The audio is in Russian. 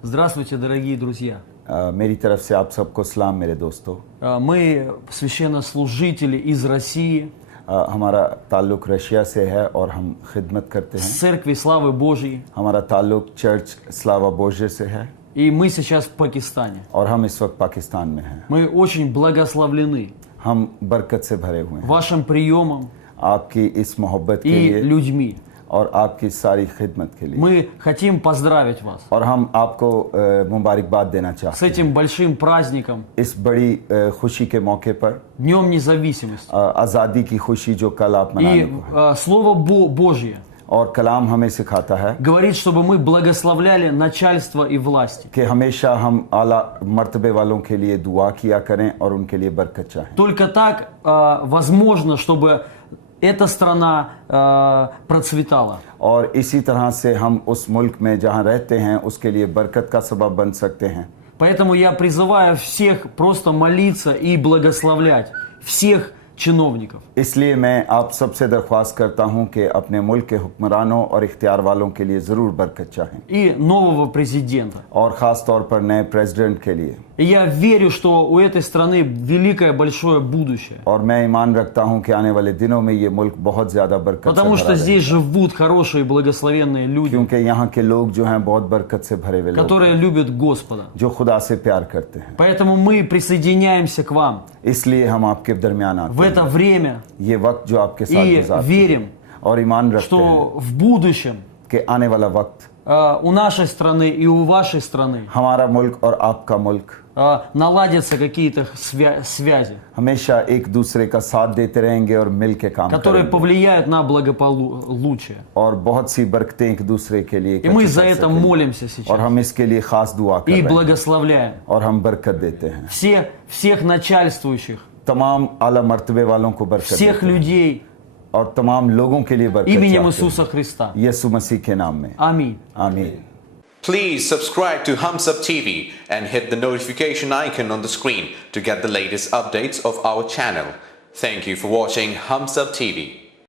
Здравствуйте, дорогие друзья. मेरी तरफ से आप सबको सलाम मेरे दोस्तों। Мы священнослужители из России, हमारा ताल्लुक़ रशिया से है और हम खिदमत करते с हैं। Церкви Славы Божьей, हमारा ताल्लुक़ चर्च स्लावा बोझे से है и мы сейчас в Пакистане. और हम इस वक्त पाकिस्तान में हैं। Мы очень благословлены हम बरकत से भरे हुए हैं вашим приемом आपकी इस मोहब्बत के и लिए людьми. और आपकी सारी खिदमत के लिए। Мы хотим поздравить вас और हम आपको मुबारकबाद देना с चाहते हैं этим большим праздником, इस बड़ी खुशी के मौके पर, Днем Независимости. आज़ादी की खुशी जो कल आप मनाने И को है। Слово Божье और कलाम हमें सिखाता है говорит, чтобы мы благословляли начальство и власти. कि हमेशा हम आला मर्तबे वालों के लिए दुआ किया करें और उनके लिए बरकत चाहें। Только так возможно, чтобы эта страна процветала. और इसी तरह से हम उस मुल्क में जहाँ रहते हैं उसके लिए बरकत का सबब बन सकते हैं। Поэтому я призываю всех просто молиться и благословлять всех чиновников. इसलिए मैं आप सबसे दरख्वास्त करता हूँ कि अपने मुल्क के हुक्मरानों और इख्तियार वालों के लिए ज़रूर बरकत चाहें И нового президента. और ख़ास तौर पर नए प्रेसिडेंट के लिए। И я верю, что у этой страны великое большое будущее. और मैं ईमान रखता हूँ कि आने वाले दिनों में ये मुल्क बहुत ज़्यादा बरकत से Потому भरा что здесь रहेगा। живут хорошие благословенные люди, क्योंकि यहाँ के लोग जो हैं बहुत बरकत से भरे हुए लोग которые любят Господа. जो खुदा से प्यार करते हैं। Поэтому мы присоединяемся к вам इसलिए हम आपके दरमियान आते в это हैं время ये वक्त जो आपके साथ и गुजारते हैं верим, और ईमान रखते हैं что в будущем कि आने वाला वक्त у нашей страны и у вашей страны हमारा मुल्क और आपका मुल्क наладятся какие-то связи, हमेशा एक दूसरे का साथ देते रहेंगे और मिल के काम которые करेंगे повлияют на благополучие. और बहुत सी बरकतें एक दूसरे के लिए И мы इकट्ठी за कर это सकेंगे। молимся और сейчас हम इसके लिए खास दुआ कर и रहे हैं благословляем और हम बरकत देते हैं। всех начальствующих, तमाम आला मर्तबे वालों को बरकत всех देते हैं людей और तमाम लोगों के लिए बरकत именем चाहते Иисуса हैं Христа. यीशु मसीह के नाम में Аминь. आमीन। Please subscribe to Hums Up TV and hit the notification icon on the screen to get the latest updates of our channel. Thank you for watching Hums Up TV.